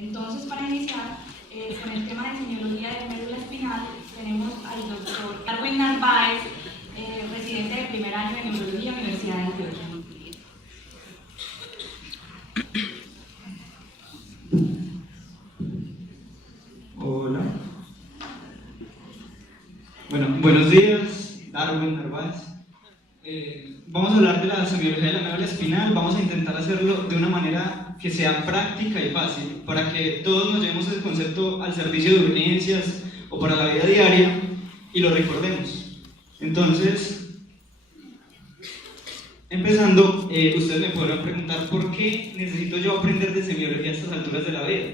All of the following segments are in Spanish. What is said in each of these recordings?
Entonces, para iniciar con el tema de semiología de médula espinal, tenemos al doctor Darwin Narváez, residente de primer año de neurología, Universidad de Antioquia. Hola. Bueno, buenos días, Darwin Narváez. Vamos a hablar de la semiología de la médula espinal. Vamos a intentar hacerlo de una manera que sea práctica y fácil, para que todos nos llevemos ese concepto al servicio de urgencias o para la vida diaria y lo recordemos. Entonces, empezando, ustedes me podrán preguntar ¿por qué necesito yo aprender de semiología a estas alturas de la vida?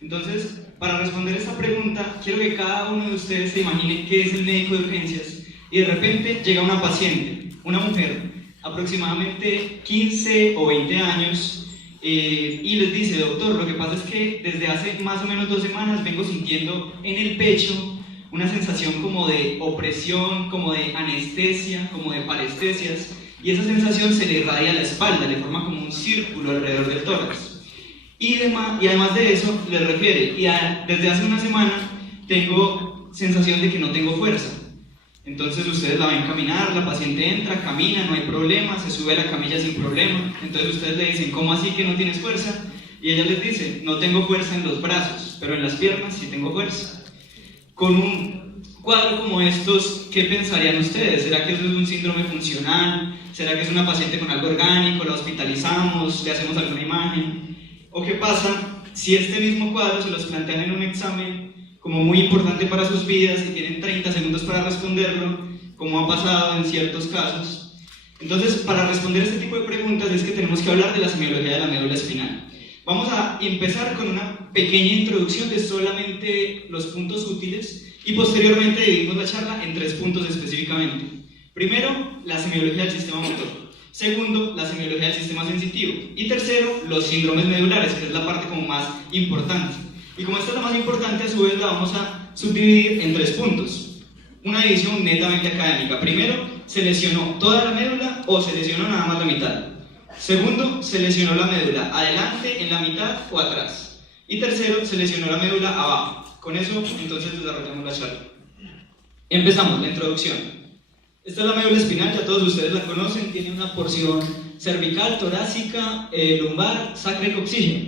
Entonces, para responder esta pregunta, quiero que cada uno de ustedes se imagine qué es el médico de urgencias y de repente llega una paciente, una mujer, aproximadamente 15 o 20 años, y les dice: doctor, lo que pasa es que desde hace más o menos 2 semanas vengo sintiendo en el pecho una sensación como de opresión, como de anestesia, como de parestesias, y esa sensación se le irradia a la espalda, le forma como un círculo alrededor del tórax. Y además de eso, le refiere: desde hace una semana tengo sensación de que no tengo fuerza. Entonces ustedes la ven caminar, la paciente entra, camina, no hay problema, se sube a la camilla sin problema. Entonces ustedes le dicen: ¿cómo así que no tienes fuerza? Y ella les dice: no tengo fuerza en los brazos, pero en las piernas sí tengo fuerza. Con un cuadro como estos, ¿qué pensarían ustedes? ¿Será que eso es un síndrome funcional? ¿Será que es una paciente con algo orgánico? ¿La hospitalizamos? ¿Le hacemos alguna imagen? ¿O qué pasa si este mismo cuadro se los plantean en un examen como muy importante para sus vidas y tienen 30 segundos para responderlo, como ha pasado en ciertos casos? Entonces, para responder este tipo de preguntas es que tenemos que hablar de la semiología de la médula espinal. Vamos a empezar con una pequeña introducción de solamente los puntos útiles y posteriormente dividimos la charla en 3 puntos específicamente. Primero, la semiología del sistema motor. Segundo, la semiología del sistema sensitivo. Y tercero, los síndromes medulares, que es la parte como más importante. Y como esta es la más importante, a su vez la vamos a subdividir en 3 puntos. Una división netamente académica. Primero, ¿se lesionó toda la médula o se lesionó nada más la mitad? Segundo, ¿se lesionó la médula adelante, en la mitad o atrás? Y tercero, ¿se lesionó la médula abajo? Con eso, entonces, desarrollamos la charla. Empezamos, la introducción. Esta es la médula espinal, ya todos ustedes la conocen. Tiene una porción cervical, torácica, lumbar, sacra y coxígea.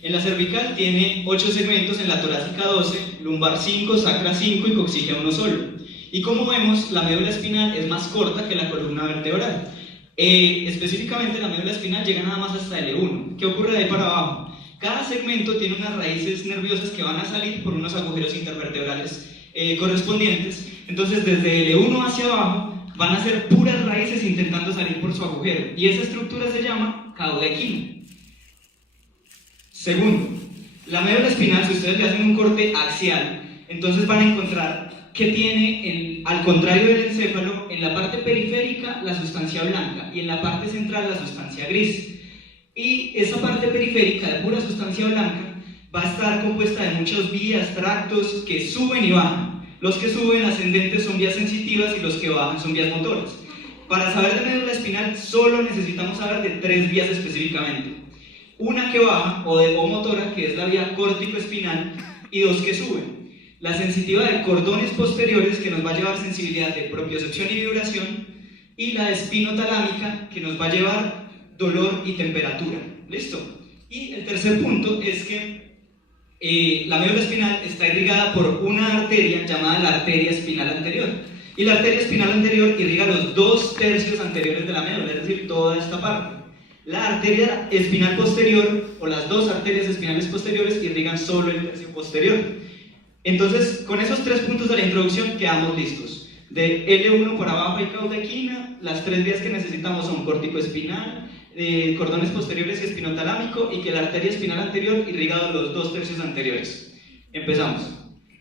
En la cervical tiene 8 segmentos, en la torácica 12, lumbar 5, sacra 5 y coxígea 1 solo. Y como vemos, la médula espinal es más corta que la columna vertebral. Específicamente la médula espinal llega nada más hasta L1. ¿Qué ocurre de ahí para abajo? Cada segmento tiene unas raíces nerviosas que van a salir por unos agujeros intervertebrales correspondientes. Entonces desde L1 hacia abajo van a ser puras raíces intentando salir por su agujero. Y esa estructura se llama caudequina. Segundo, la médula espinal, si ustedes le hacen un corte axial, entonces van a encontrar que tiene, al contrario del encéfalo, en la parte periférica la sustancia blanca y en la parte central la sustancia gris. Y esa parte periférica de pura sustancia blanca va a estar compuesta de muchas vías, tractos que suben y bajan. Los que suben ascendentes son vías sensitivas y los que bajan son vías motoras. Para saber de médula espinal solo necesitamos saber de 3 vías específicamente. Una que baja o motora, que es la vía córtico-espinal, y 2 que suben. La sensitiva de cordones posteriores, que nos va a llevar sensibilidad de propiocepción y vibración, y la espinotalámica, que nos va a llevar dolor y temperatura. ¿Listo? Y el tercer punto es que la médula espinal está irrigada por una arteria llamada la arteria espinal anterior. Y la arteria espinal anterior irriga los 2/3 anteriores de la médula, es decir, toda esta parte. La arteria espinal posterior, o las 2 arterias espinales posteriores, irrigan solo el tercio posterior. Entonces, con esos 3 puntos de la introducción quedamos listos. De L1 por abajo hay caudequina, las 3 vías que necesitamos son córtico-espinal, cordones posteriores y espinotalámico, y que la arteria espinal anterior irriga los 2/3 anteriores. Empezamos.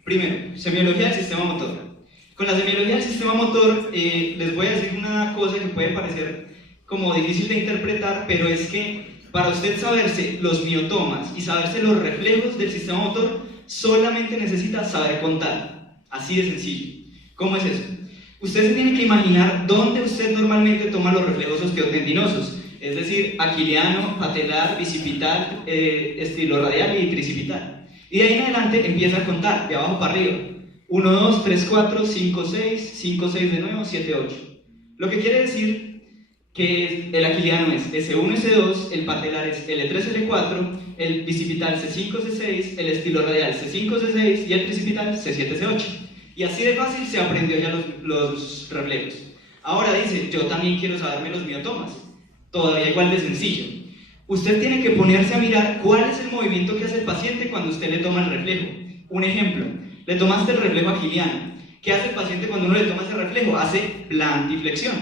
Primero, semiología del sistema motor. Con la semiología del sistema motor les voy a decir una cosa que puede parecer como difícil de interpretar, pero es que para usted saberse los miotomas y saberse los reflejos del sistema motor, solamente necesita saber contar. Así de sencillo. ¿Cómo es eso? Usted se tiene que imaginar dónde usted normalmente toma los reflejos osteotendinosos. es decir, aquiliano, patelar, bicipital, estiloradial y tricipital. Y de ahí en adelante empieza a contar, de abajo para arriba. 1, 2, 3, 4, 5, 6, 5, 6 de nuevo, 7, 8. Lo que quiere decir que el aquiliano es S1, S2, el patelar es L3, L4, el bicipital C5, C6, el estiloradial C5, C6 y el tricipital C7, C8. Y así de fácil se aprendió ya los reflejos. Ahora dice, yo también quiero saberme los miotomas. Todavía igual de sencillo. Usted tiene que ponerse a mirar cuál es el movimiento que hace el paciente cuando usted le toma el reflejo. Un ejemplo, le tomaste el reflejo aquiliano. ¿Qué hace el paciente cuando uno le toma ese reflejo? Hace plantiflexión.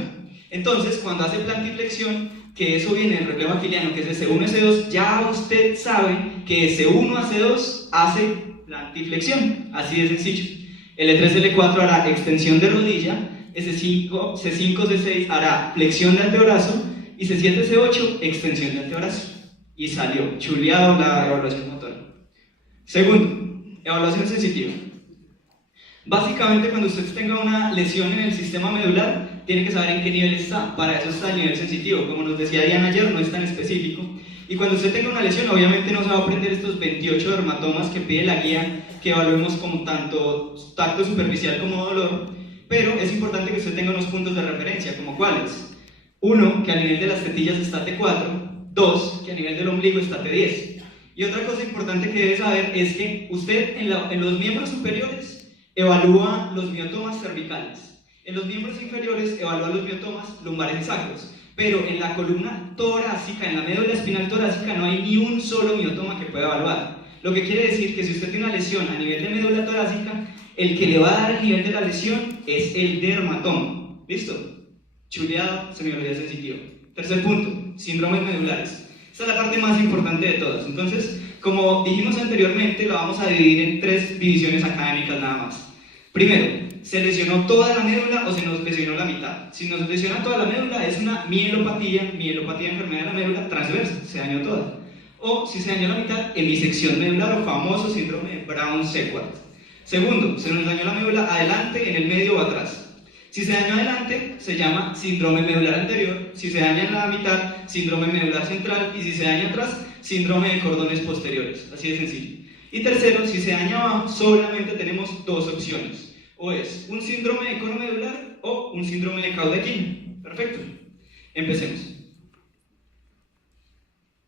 Entonces, cuando hace plantiflexión, que eso viene del reflejo aquiliano, que es S1, S2, ya usted sabe que S1 a S2 hace plantiflexión. Así de sencillo. L3, L4 hará extensión de rodilla, C5, C6 hará flexión de antebrazo y C7, C8 extensión de antebrazo. Y salió, chuleado la evaluación motora. Segundo, evaluación sensitiva. Básicamente, cuando usted tenga una lesión en el sistema medular, tiene que saber en qué nivel está. Para eso está el nivel sensitivo. Como nos decía Diana ayer, no es tan específico. Y cuando usted tenga una lesión, obviamente no se va a aprender estos 28 dermatomas que pide la guía, que evaluemos como tanto tacto superficial como dolor, pero es importante que usted tenga unos puntos de referencia, como cuáles. 1, que a nivel de las tetillas está T4, 2, que a nivel del ombligo está T10. Y otra cosa importante que debe saber es que usted en los miembros superiores evalúa los miotomas cervicales, en los miembros inferiores evalúa los miotomas lumbares y sacros, pero en la columna torácica, en la médula espinal torácica, no hay ni un solo miotoma que pueda evaluar. Lo que quiere decir que si usted tiene una lesión a nivel de médula torácica, el que le va a dar el nivel de la lesión es el dermatoma. ¿Listo? Chuleado, semiología sensitiva. Tercer punto, síndromes medulares. Esta es la parte más importante de todas. Entonces, como dijimos anteriormente, lo vamos a dividir en 3 divisiones académicas nada más. Primero, ¿se lesionó toda la médula o se nos lesionó la mitad? Si nos lesiona toda la médula es una mielopatía enfermedad de la médula transversa, se dañó toda. O si se dañó la mitad, hemisección medular o famoso síndrome de Brown-Séquard. Segundo, se nos dañó la médula adelante, en el medio o atrás. Si se dañó adelante, se llama síndrome medular anterior. Si se daña en la mitad, síndrome medular central. Y si se daña atrás, síndrome de cordones posteriores. Así de sencillo. Y tercero, si se daña abajo, solamente tenemos 2 opciones. O es un síndrome de cono medular o un síndrome de caudequino. Perfecto. Empecemos.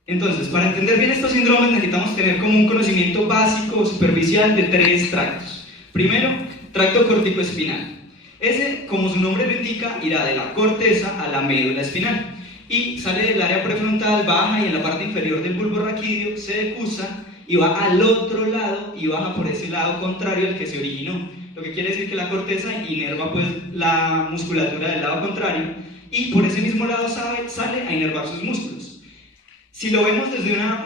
Entonces, para entender bien estos síndromes necesitamos tener como un conocimiento básico o superficial de 3 tractos. Primero, tracto corticoespinal. Ese, como su nombre lo indica, irá de la corteza a la médula espinal y sale del área prefrontal, baja y en la parte inferior del bulbo raquídeo se decusa y va al otro lado y baja por ese lado contrario al que se originó. Lo que quiere decir que la corteza inerva pues la musculatura del lado contrario y por ese mismo lado sale a inervar sus músculos. Si lo vemos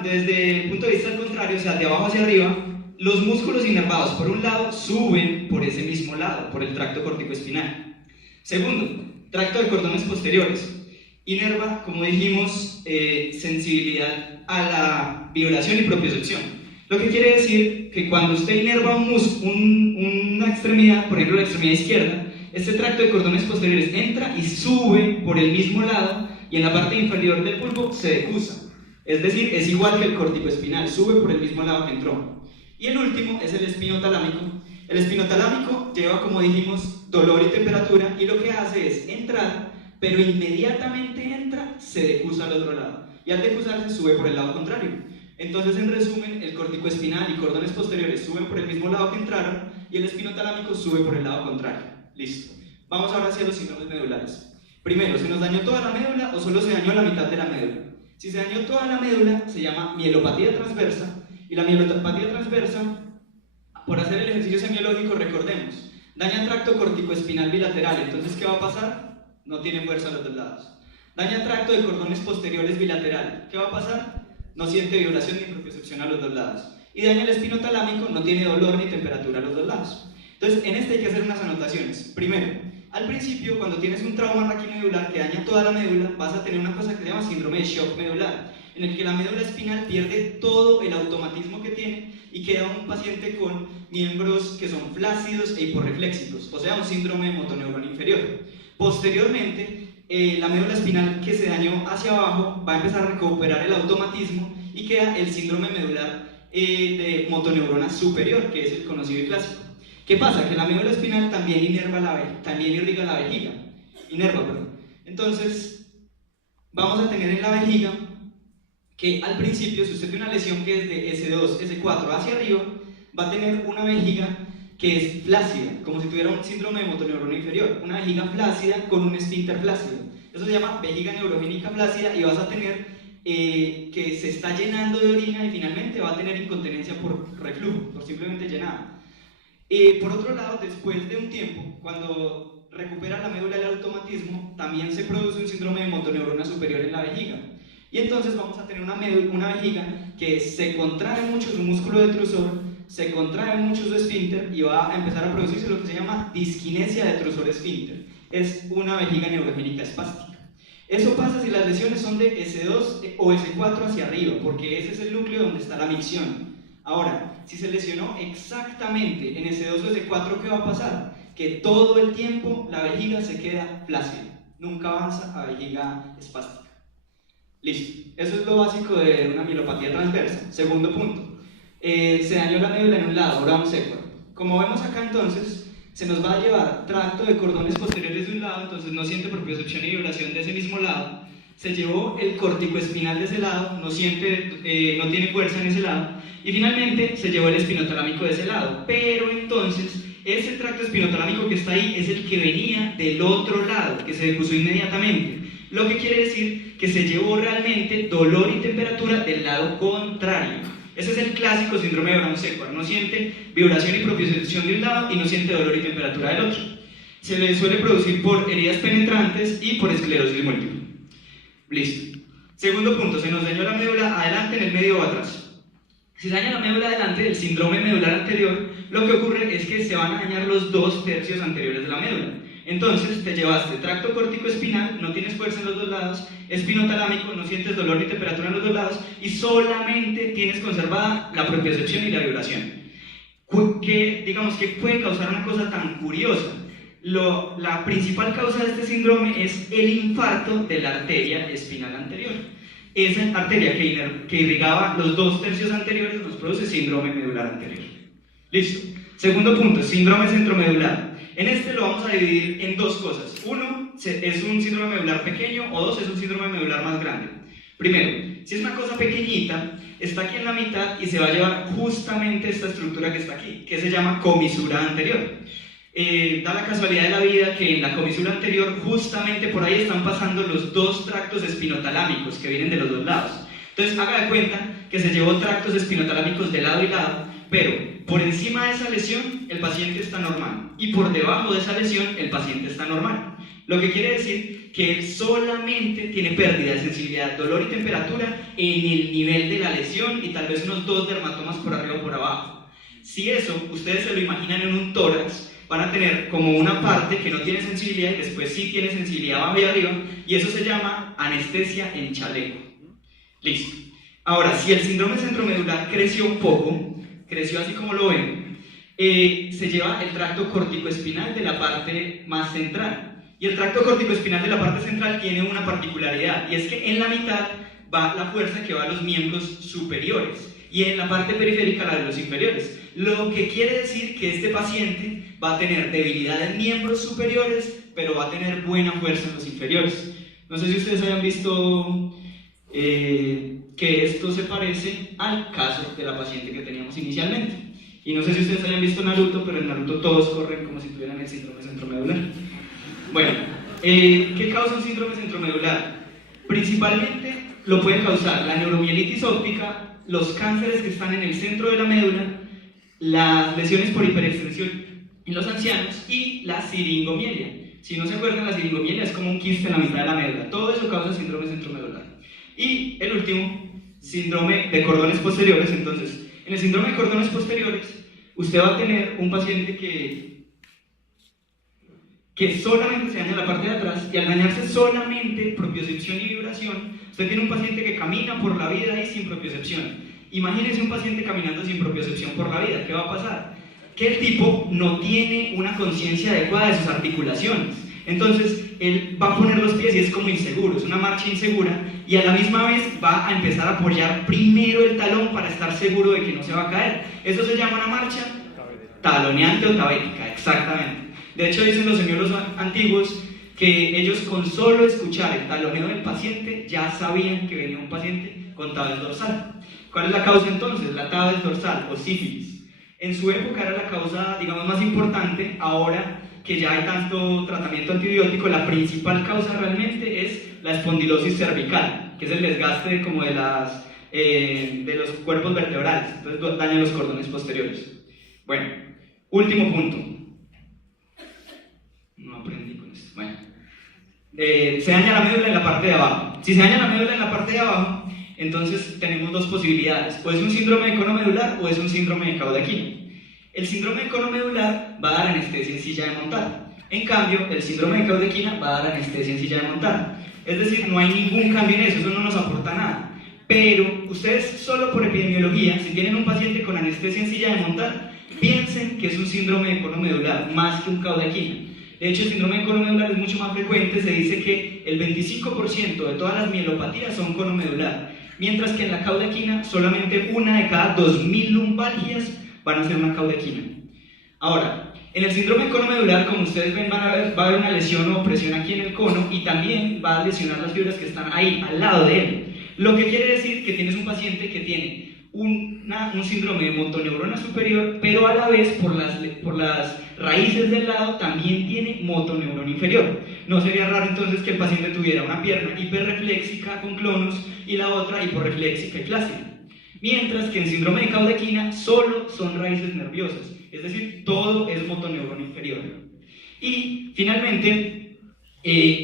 desde el punto de vista al contrario, o sea, de abajo hacia arriba, los músculos inervados por un lado suben por ese mismo lado, por el tracto corticoespinal. Segundo, tracto de cordones posteriores. Inerva, como dijimos, sensibilidad a la vibración y propiocepción. Lo que quiere decir que cuando usted inerva una extremidad, por ejemplo la extremidad izquierda, este tracto de cordones posteriores entra y sube por el mismo lado y en la parte inferior del bulbo se decusa. Es decir, es igual que el corticoespinal, sube por el mismo lado que entró. Y el último es el espinotalámico. El espinotalámico lleva, como dijimos, dolor y temperatura y lo que hace es entrar, pero inmediatamente entra, se decusa al otro lado. Y al decusarse sube por el lado contrario. Entonces, en resumen, el corticoespinal y cordones posteriores suben por el mismo lado que entraron y el espinotalámico sube por el lado contrario. Listo. Vamos ahora hacia los síndromes medulares. Primero, ¿se nos dañó toda la médula o solo se dañó la mitad de la médula? Si se dañó toda la médula, se llama mielopatía transversa. Y la mielopatía transversa, por hacer el ejercicio semiológico, recordemos, daña tracto corticoespinal bilateral. Entonces, ¿qué va a pasar? No tiene fuerza a los 2 lados. Daña tracto de cordones posteriores bilateral. ¿Qué va a pasar? No siente vibración ni propiocepción a los 2 lados. Y daña el espinotalámico, no tiene dolor ni temperatura a los 2 lados. Entonces, en este hay que hacer unas anotaciones. Primero, al principio, cuando tienes un trauma raquimedular que daña toda la médula, vas a tener una cosa que se llama síndrome de shock medular, en el que la médula espinal pierde todo el automatismo que tiene y queda un paciente con miembros que son flácidos e hiporrefléxicos, o sea, un síndrome motoneural inferior. Posteriormente, la médula espinal que se dañó hacia abajo va a empezar a recuperar el automatismo y queda el síndrome medular de motoneurona superior, que es el conocido y clásico. ¿Qué pasa? Que la médula espinal también también irriga la vejiga, inerva, perdón. Entonces, vamos a tener en la vejiga que al principio, si usted tiene una lesión que es de S2, S4 hacia arriba, va a tener una vejiga que es flácida, como si tuviera un síndrome de motoneurona inferior, una vejiga flácida con un esfínter flácido. Eso se llama vejiga neurogénica flácida y vas a tener que se está llenando de orina y finalmente va a tener incontinencia por reflujo, por simplemente llenada. Por otro lado, después de un tiempo, cuando recupera la médula el automatismo, también se produce un síndrome de motoneurona superior en la vejiga. Y entonces vamos a tener una vejiga que se contrae mucho su músculo detrusor, se contrae mucho su esfínter y va a empezar a producirse lo que se llama disquinesia detrusor esfínter. Es una vejiga neurogénica espástica. Eso pasa si las lesiones son de S2 o S4 hacia arriba, porque ese es el núcleo donde está la micción. Ahora, si se lesionó exactamente en S2 o S4, ¿qué va a pasar? Que todo el tiempo la vejiga se queda flácida, nunca avanza a vejiga espástica. Listo, eso es lo básico de una mielopatía transversa. Segundo punto, se dañó la médula en un lado, Brown Sequard. Como vemos acá entonces, se nos va a llevar tracto de cordones posteriores de un lado, entonces no siente propiocepción y vibración de ese mismo lado. Se llevó el corticoespinal de ese lado, no tiene fuerza en ese lado. Y finalmente se llevó el espinotalámico de ese lado. Pero entonces, ese tracto espinotalámico que está ahí es el que venía del otro lado, que se depusó inmediatamente. Lo que quiere decir que se llevó realmente dolor y temperatura del lado contrario. Ese es el clásico síndrome de Brown Sequard. No siente vibración y propiocepción de un lado y no siente dolor y temperatura del otro. Se le suele producir por heridas penetrantes y por esclerosis múltiple. Listo. Segundo punto, se nos dañó la médula adelante, en el medio o atrás. Si se daña la médula adelante del síndrome medular anterior, lo que ocurre es que se van a dañar los 2 tercios anteriores de la médula. Entonces te llevaste tracto córtico-espinal, no tienes fuerza en los dos lados, espinotalámico, no sientes dolor ni temperatura en los dos lados y solamente tienes conservada la propiocepción y la vibración. Digamos que puede causar una cosa tan curiosa. La principal causa de este síndrome es el infarto de la arteria espinal anterior. Esa arteria que irrigaba los 2 tercios anteriores nos produce síndrome medular anterior. Listo. Segundo punto, síndrome centromedular. En este lo vamos a dividir en 2 cosas. Uno es un síndrome medular pequeño o 2 es un síndrome medular más grande. Primero, si es una cosa pequeñita, está aquí en la mitad y se va a llevar justamente esta estructura que está aquí, que se llama comisura anterior. Da la casualidad de la vida que en la comisura anterior justamente por ahí están pasando los 2 tractos espinotalámicos que vienen de los 2 lados. Entonces haga de cuenta que se llevó tractos espinotalámicos de lado y lado, pero por encima de esa lesión el paciente está normal y por debajo de esa lesión el paciente está normal. Lo que quiere decir que él solamente tiene pérdida de sensibilidad, dolor y temperatura en el nivel de la lesión y tal vez unos 2 dermatomas por arriba o por abajo. Si eso ustedes se lo imaginan en un tórax, van a tener como una parte que no tiene sensibilidad y después sí tiene sensibilidad abajo y arriba, y eso se llama anestesia en chaleco. Listo. Ahora, si el síndrome centromedular creció un poco, creció así como lo ven, se lleva el tracto corticoespinal de la parte más central. Y el tracto corticoespinal de la parte central tiene una particularidad, y es que en la mitad va la fuerza que va a los miembros superiores, y en la parte periférica la de los inferiores. Lo que quiere decir que este paciente va a tener debilidad en miembros superiores, pero va a tener buena fuerza en los inferiores. No sé si ustedes hayan visto que esto se parece al caso de la paciente que teníamos inicialmente. Y no sé si ustedes hayan visto Naruto, pero en Naruto todos corren como si tuvieran el síndrome centromedular. Bueno, ¿qué causa un síndrome centromedular? Principalmente lo puede causar la neuromielitis óptica, los cánceres que están en el centro de la médula, las lesiones por hiperextensión en los ancianos y la siringomielia. Si no se acuerdan, la siringomielia es como un quiste en la mitad de la médula. Todo eso causa síndrome centromedular. Y el último, síndrome de cordones posteriores. Entonces, en el síndrome de cordones posteriores, usted va a tener un paciente que solamente se daña la parte de atrás, y al dañarse solamente propiocepción y vibración, usted tiene un paciente que camina por la vida y sin propiocepción. Imagínense un paciente caminando sin propiocepción por la vida, ¿qué va a pasar? Que el tipo no tiene una conciencia adecuada de sus articulaciones. Entonces, él va a poner los pies y es como inseguro, es una marcha insegura, y a la misma vez va a empezar a apoyar primero el talón para estar seguro de que no se va a caer. Eso se llama una marcha taloneante o tabética, exactamente. De hecho, dicen los semiólogos antiguos que ellos con solo escuchar el taloneo del paciente ya sabían que venía un paciente con tabes dorsal. ¿Cuál es la causa entonces? La tabes dorsal o sífilis. En su época era la causa, digamos, más importante. Ahora que ya hay tanto tratamiento antibiótico, la principal causa realmente es la espondilosis cervical, que es el desgaste como de los cuerpos vertebrales, entonces daña los cordones posteriores. Bueno, último punto. No aprendí con esto. Bueno, se daña la médula en la parte de abajo. Si se daña la médula en la parte de abajo, entonces tenemos dos posibilidades: o es un síndrome de cono medular o es un síndrome de caudequina. El síndrome de cono medular va a dar anestesia en silla de montar. En cambio, el síndrome de caudequina va a dar anestesia en silla de montar. Es decir, no hay ningún cambio en eso, eso no nos aporta nada. Pero ustedes, solo por epidemiología, si tienen un paciente con anestesia en silla de montar, piensen que es un síndrome de cono medular más que un caudequina. De hecho, el síndrome de cono medular es mucho más frecuente. Se dice que el 25% de todas las mielopatías son cono medular, mientras que en la caudequina solamente una de cada 2000 lumbalgias van a ser una caudequina. Ahora, en el síndrome de cono medular, como ustedes ven, va a haber una lesión o opresión aquí en el cono y también va a lesionar las fibras que están ahí, al lado de él. Lo que quiere decir que tienes un paciente que tiene un síndrome de motoneurona superior, pero a la vez por las raíces del lado también tiene motoneurona inferior. No sería raro entonces que el paciente tuviera una pierna hiperrefléxica con clonos y la otra hiporrefléxica y flácida. Mientras que en síndrome de caudequina solo son raíces nerviosas, es decir, todo es motoneurona inferior. Y finalmente,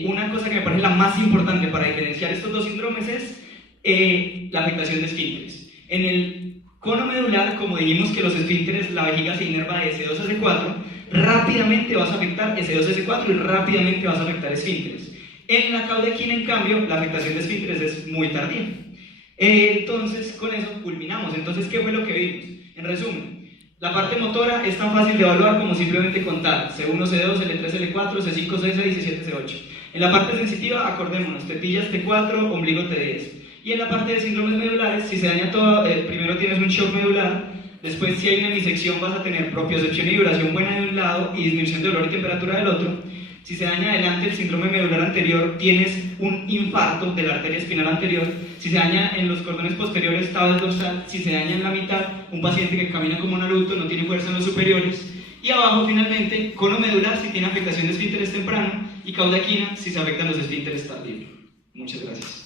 una cosa que me parece la más importante para diferenciar estos dos síndromes es la afectación de esfínteres. En el cono medular, como dijimos que los esfínteres, la vejiga se inerva de S2 a S4, rápidamente vas a afectar S2 a S4 y rápidamente vas a afectar esfínteres. En la caudequina, en cambio, la afectación de esfínteres es muy tardía. Entonces, con eso culminamos. Entonces, ¿qué fue lo que vimos? En resumen, la parte motora es tan fácil de evaluar como simplemente contar C1, C2, L3, L4, C5, C6, C7, C8. En la parte sensitiva, acordémonos, tetillas T4, ombligo T10. Y en la parte de síndromes medulares, si se daña todo, primero tienes un shock medular, después si hay una disección vas a tener propiocepción y vibración buena de un lado y disminución de dolor y temperatura del otro. Si se daña adelante el síndrome medular anterior, tienes un infarto de la arteria espinal anterior. Si se daña en los cordones posteriores, tabes dorsal. Si se daña en la mitad, un paciente que camina como Naruto, no tiene fuerza en los superiores. Y abajo, finalmente, cono medular si tiene afectación de esfínteres temprano y caudequina si se afectan los esfínteres tardíos. Muchas gracias.